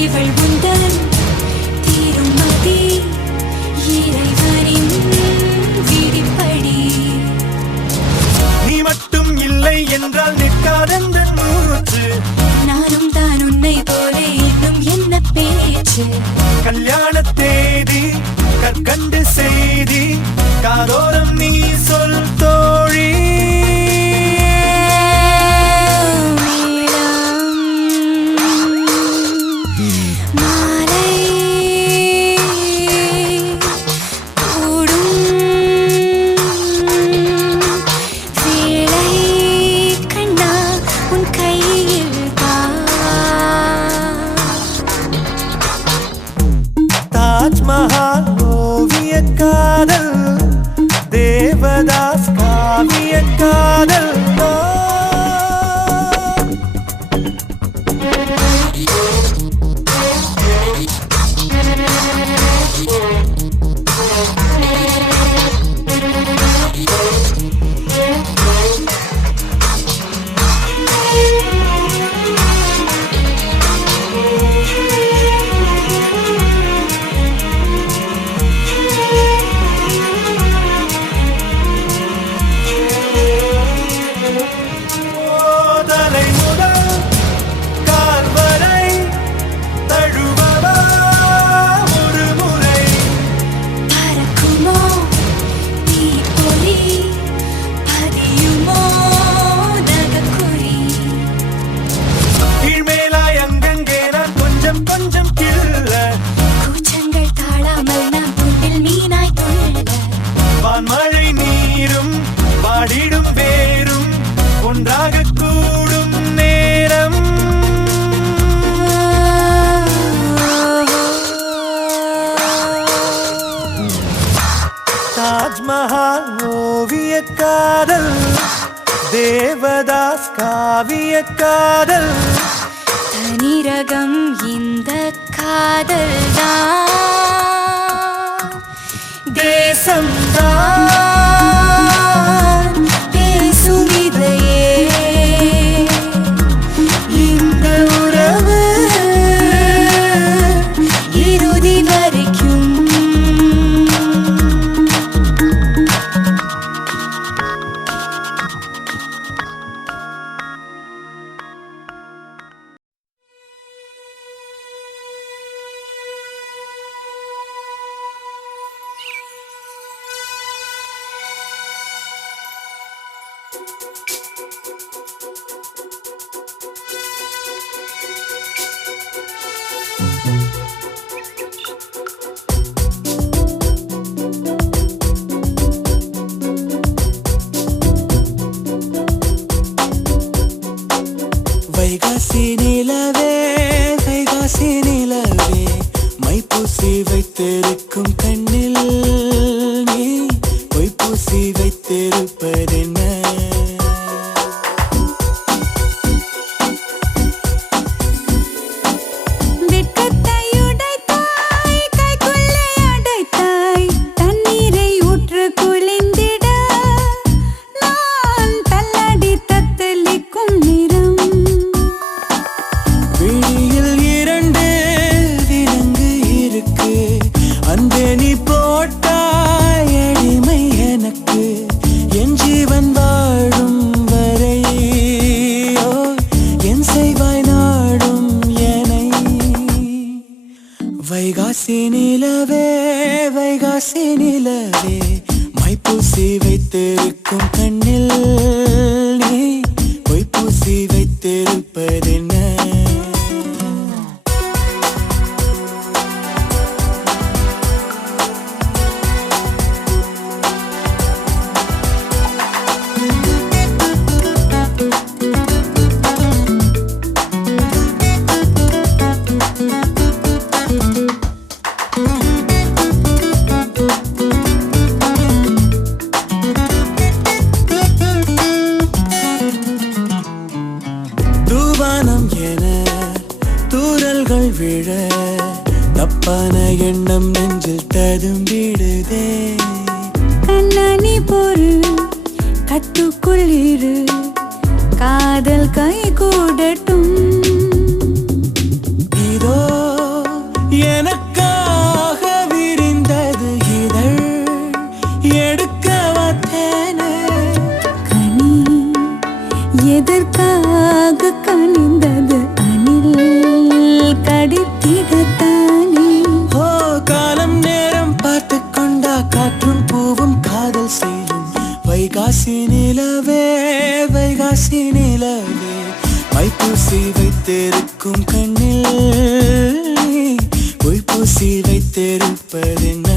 இவள் உந்தன் திருமதி இறைவனின் விதிப்படி. நீ மட்டும் இல்லை என்றால் நிற்காதெந்த மூச்சு. நானும் தான் உன்னை போல இன்னும் என்ன பேச்சு. கல்யாண தேதி கற்கண்டு செய்தி காதோரம் நீ சொல் தோழி. தாஜ்மஹால் ஓவிய காதல், தேவதாஸ் காவிய காதல். மழை நீரும் வாடிடும் வேரும் ஒன்றாக கூடும் நேரம். தாஜ்மஹால் ஓவிய காதல், தேவதாஸ் காவிய காதல். தனிரகம் இந்த காதல் தான் தேசம்தான் பேசுமிதையே. இந்த உறவு இறுதி வரைக்கும். வைகாசி நிலவே வைகாசி நிலவே மைப்பூசி வைத்திருக்கும் கண்ணில் நீ பொய்ப்பூசி வைத்திருப்பதென்ன? வைகாசி நிலவே வைகாசி நிலவே மைப்பூசி வைத்திருக்கும் கண்ணில் நீ பொய்ப்பூசி வைத்திருப்பதென்ன? விழ தப்பான எண்ணம் நெஞ்சில் ததும்பிடுதே. கண்ணாணி பொறு கட்டுக்குள் இரு, காதல் கை கூடட்டும். இதோ பொய் பூசி வைத்திருப்பதென்ன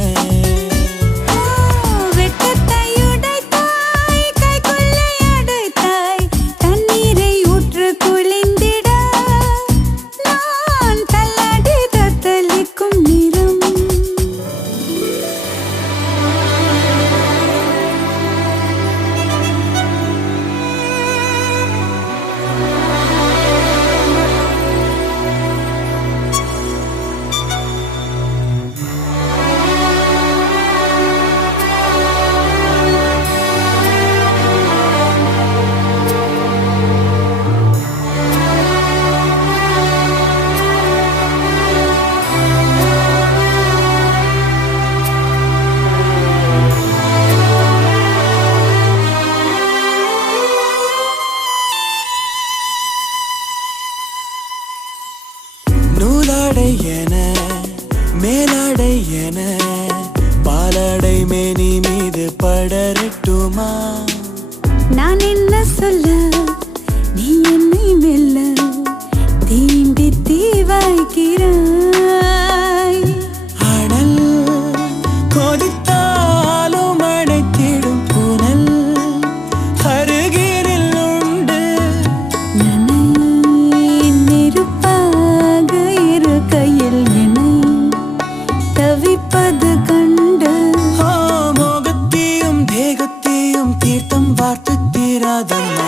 நூலாடை என மேலாடை என பாலாடை மேனி மீது படரட்டுமா நான் என்ன சொல்ல நீ என்னை மெல்ல தீண்டி தீ வைக்கிறாய் அனல் கொதித்தாலும் அணைத்திடும் புனல் அருகினில் உண்டு நெருப்பாக இரு கையில் என்னை தவிப்பது கண்டு மோகத்தையும் தேகத்தையும் தீர்த்தம் பார்த்து தீராதம்மா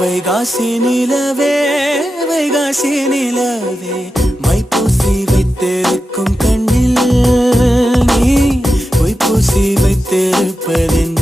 வைகாசி நிலவே வைகாசி நிலவே மைப்பூசி வைத்திருக்கும் கண்ணில் நீ பொய்ப்பூசி வைத்திருப்பதென்ன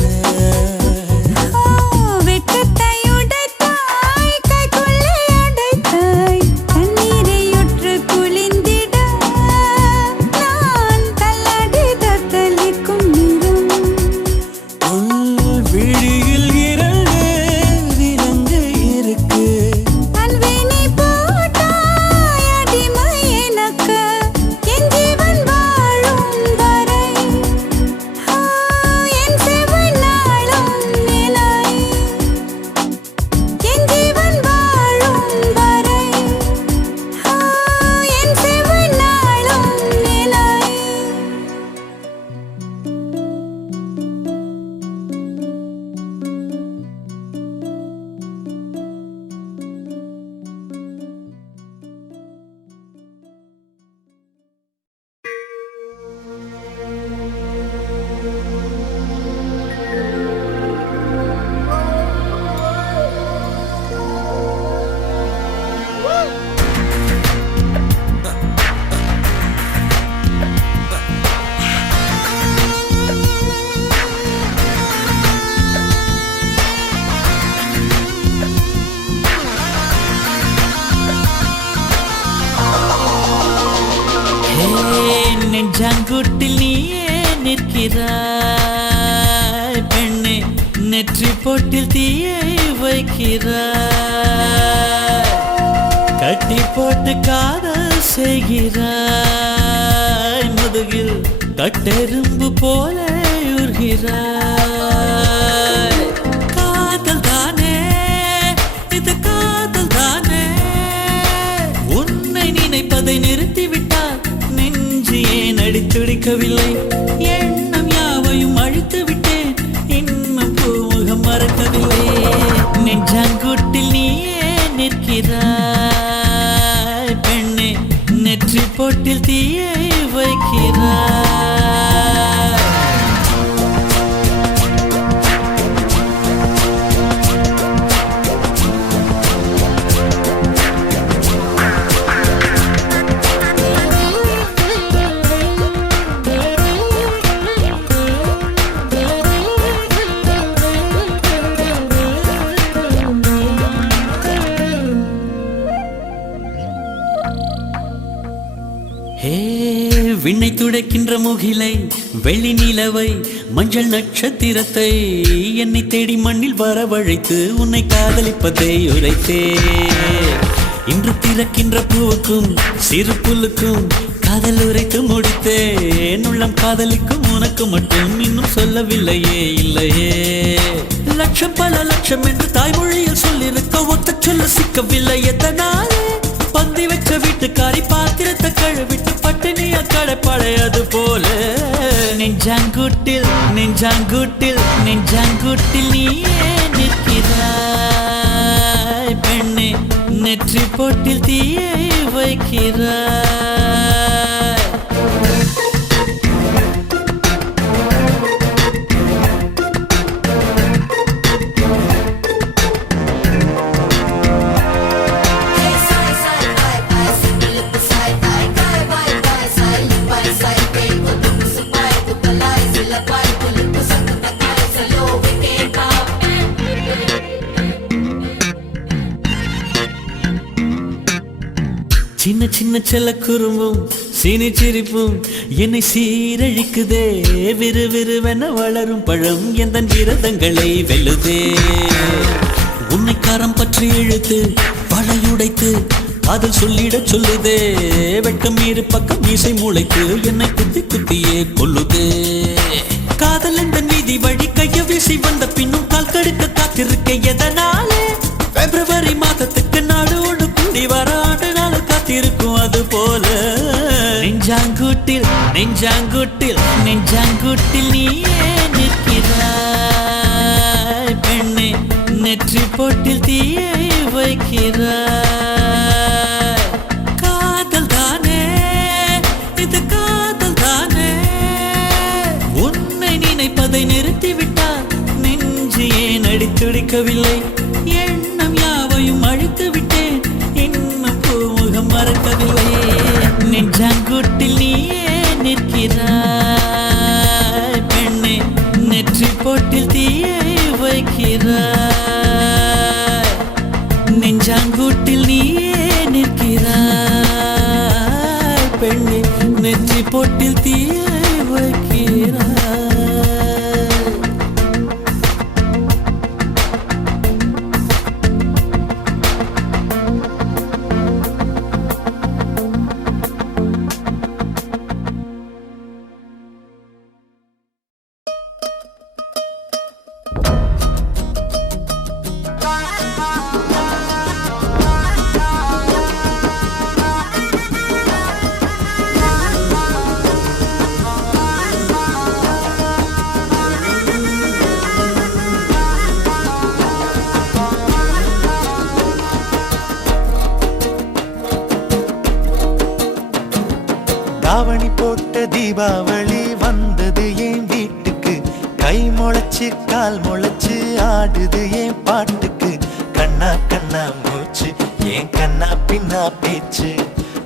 நெஞ்சாங்குட்டில் நீயே நிற்கிறாய் பெண்ணே நெற்றி போட்டில் தீயை வைக்கிறாய் கட்டி போட்டு காதல் செய்கிறாய் முதுகில் கட்டெரும்பு போல உருகிறாய் காதல் தானே இது காதல் தானே உன்னை நினைப்பதை நிறுத்திவிட்டால் நெஞ்சு ஏன் அடித்துடிக்கவில்லை எண்ணம் யாவையும் அழித்து விட்டேன் இன்னும் பூமுகம் மறக்கவில்லை நெஞ்சாங்குட்டில் நீயே நிற்கிறாய் பெண்ணே நெற்றி போட்டில் தீயை வைக்கிறாய் விண்ணை துடைக்கின்ற முகிலை வெள்ளி நிலவை மஞ்சள் நட்சத்திரத்தை என்னை தேடி மண்ணில் வரவழைத்து உன்னை காதலிப்பதை உரைத்தே இன்று திறக்கின்ற பூவுக்கும் சிறு புல்லுக்கும் காதல் உரைத்து முடித்தேன் உள்ளம் காதலிக்கும் உனக்கு மட்டும் இன்னும் சொல்லவில்லையே இல்லையே லட்சம் பல லட்சம் என்று தாய்மொழியில் சொல்லிருக்க ஒத்த சொல்ல சிக்கவில்லை எத்தனாலே பந்தி வச்ச வீட்டுக்காரி பாத்திரத்தை கழுவிட்டு பட்டினிய கடைப்படையது போல நெஞ்சாங்கூட்டில் நெஞ்சாங்கூட்டில் நெஞ்சாங்கூட்டில் நீயே நிற்கிறாய் பெண்ணே நெற்றி போட்டில் தீயை வைக்கிறாய் சின்ன சின்ன செல்ல குறும்பும் சீனி சிரிப்பும் என்னை சீரழிக்குதே விறுவிறுவென வளரும் பழம் எந்த விரதங்களை வெல்லுதே உன்னை கரம் பற்றி இழுத்து வளையுடைத்து காதல் சொல்லிட சொல்லுதே வெட்கம் மீறு பக்கம் மீசை மூளைக்கு என்னை குத்தி குத்தியே கொல்லுதே காதல் எந்த நீதி வழி கைய வீசி வந்த பின்னும் கால் கடுக்க காத்திருக்க எதனாலே பிப்ரவரி மாதத்துக்கு நாடோடு கூடி வர ஆண்டு நாள் காத்திருக்கும் அது போல நெஞ்சாங்கூட்டில் நெஞ்சாங்கூட்டில் நெஞ்சாங்கூட்டில் நீயே நிற்கிறாய் பெண்ணே நெற்றி போட்டில் தீயை வைக்கிறாய் காதல் தானே இது காதல் தானே உன்னை நினைப்பதை நிறுத்திவிட்டால் நெஞ்சு ஏன் அடித்துடிக்கவில்லை எண்ணம் யாவையும் அழித்து விட்டேன் இன்னும் பூமுகம் மறக்கவில்லை நெஞ்சாங்கூட்டில் நீயே நிற்கிறாய் பெண்ணே நெற்றி போட்டில் தீயை வைக்கிறாய் நெஞ்சாங்கூட்டில் நீயே நிற்கிறாய் பெண்ணே நெற்றி போட்டில் தீயை வைக்கிறாய் தாவணி போட்ட தீபாவளி வந்தது என் வீட்டுக்கு கை முளைச்சு கால் முளைச்சு ஆடுது என் பாட்டுக்கு கண்ணா கண்ணா மூச்சு என் கண்ணா பின்னா பேச்சு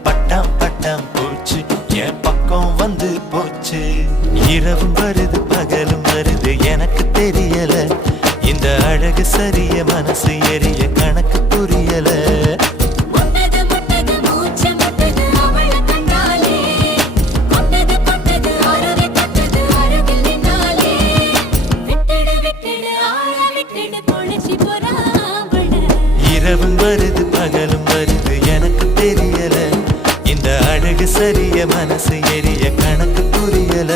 பட்டாம் பட்டாம் பூச்சு என் பக்கம் வந்து போச்சு இரவும் வருது பகலும் வருது எனக்கு தெரியல இந்த அழகு சரிய மனசு எரிய கணக்கு புரியல இரவும் வருது பகலும் வருது எனக்கு தெரியல இந்த அழகு சரிய மனசு எரிய கணக்கு புரியல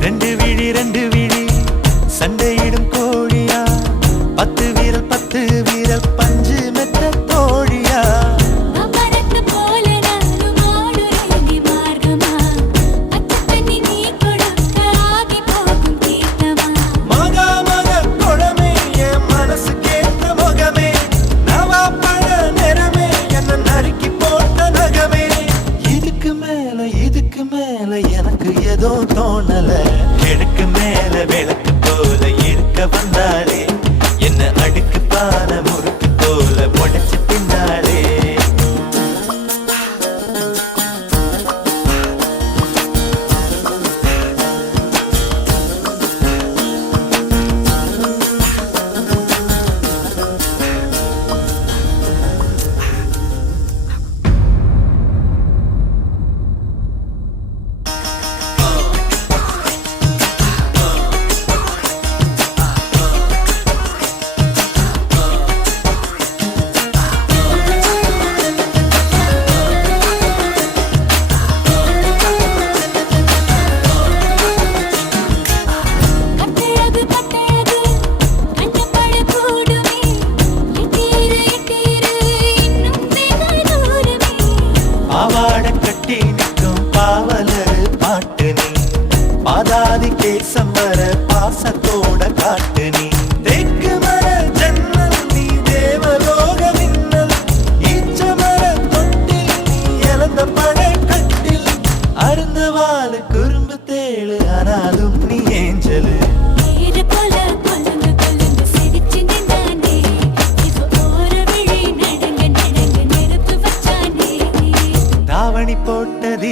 ரெண்டு விழி சண்டையிடும் கோழியா 10 வீரல் பஞ்சு மெத்த தோழியா இதுக்கு மேல எனக்கு ஏதோ தோணல கிழக்கு மேல விளக்கு போல இருக்க வந்தாலே என்ன அடி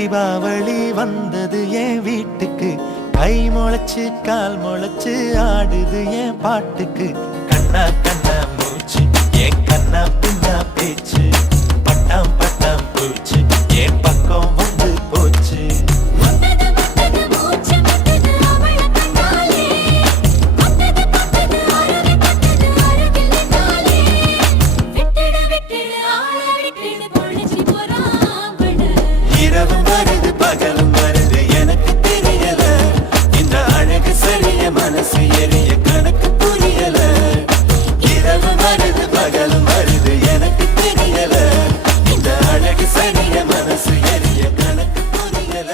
தீபாவளி வந்தது என் வீட்டுக்கு கை முளைச்சு கால் முளைச்சு ஆடுது என் பாட்டுக்கு கண்ணா கண்ணா மூச்சு என் கண்ணா பின்னா பேச்சு பட்டாம் பட்டாம் பூச்சு என் பக்கம் வந்து போச்சு முட்டது முட்டது மூச்சு முட்டது அவள கண்ணாலே முட்டது முட்டது அருவி பட்டது அருகில் நின்னாலே விட்டுடு விட்டுடு ஆள விட்டுடு பொழிச்சு போறாவள இரவும் வருது பகலும் வருது எனக்கு தெரியல இந்த அழகு சரிய மனசு எரிய கணக்கு புரியல இரவும் வருது பகலும் வருது எனக்கு தெரியல இந்த அழகு சரிய மனசு எரிய கணக்கு புரியல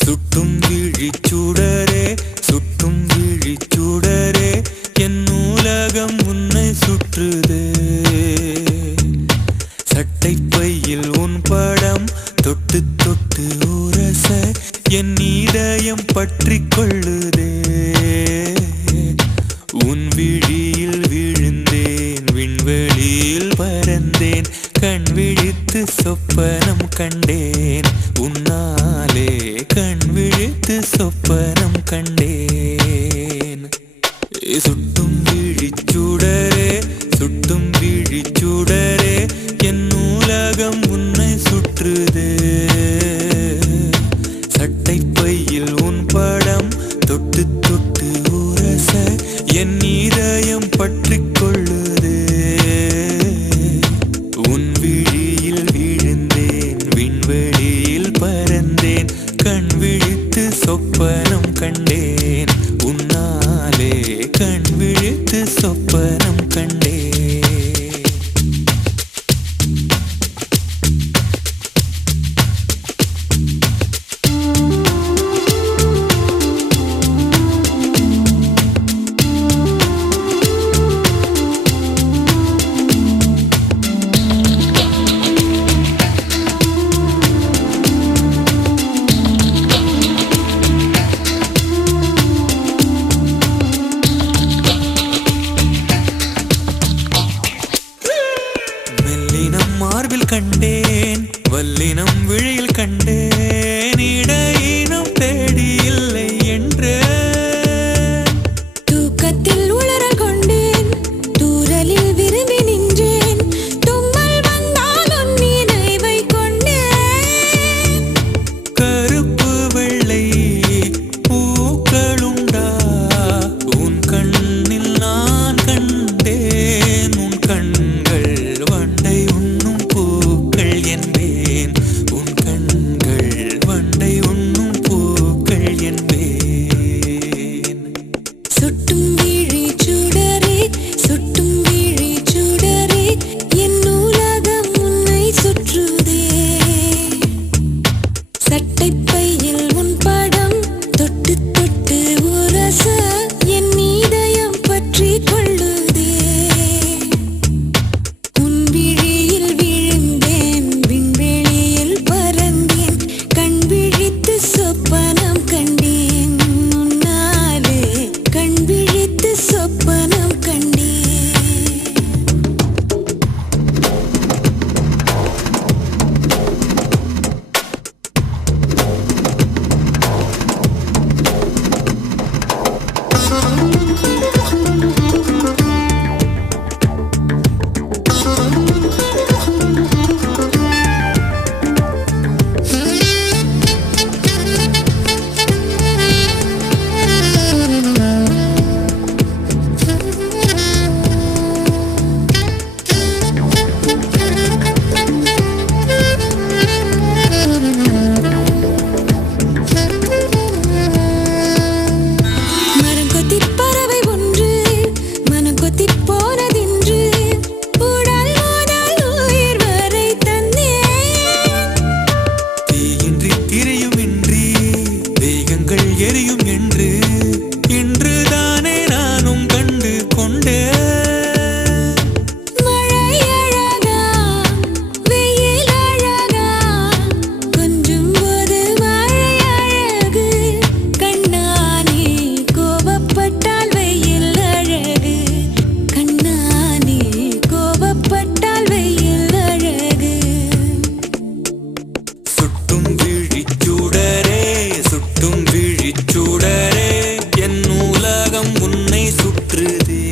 சுட்டும் விழிச்சூடரே சுட்டும் விழிச்சூடரே என் நூலகம் உன்னை சுற்றுதே சட்டை பையில் உன் படம் தொட்டு தொட்டு உரச என் இதயம் பற்றி கொள்ளுதே உன் விழியில் விழுந்தேன் விண்வெளியில் பறந்தேன் கண் விழித்து சொப்பனம் கண்டேன் உன்னாலே கண் விழித்து சொப்பனம் கண்டேன் சுட்டும் விழிச்சூடரே சுட்டும் விழிச்சூடரே என் நூலகம் உன்னை சுற்றுதே சட்டை பையில் உன் படம் தொட்டு தொட்டு உரச என் இதயம் பற்றி கொள்ளுதே உன் விழியில் விழுந்தேன் விண்வெளியில் பறந்தேன் கண் விழித்து சொப்பனம் கண்டேன் உன்னாலே கண் விழித்து சொப்பனம் கண்டேன் மெல்லினம் மார்பில் கண்டேன் வல்லினம் விழியில் கண்டேன் இடையினம் தேடி இல்லை என்று தூக்கத்தில் உளறல் கொண்டேன் தூரலில் விரும்பி நின்றேன் தும்மல் வந்தால் உன் நினைவை கொண்டேன் கருப்பு வெள்ளை பூக்களுண்டா உன் கண்ணில் நான் கண்டேன் உன் கண்கள் வண்டை உண்ணும் பூக்கள் என்பேன் உன் கண்கள் வண்டை உண்ணும் சுற்றுதே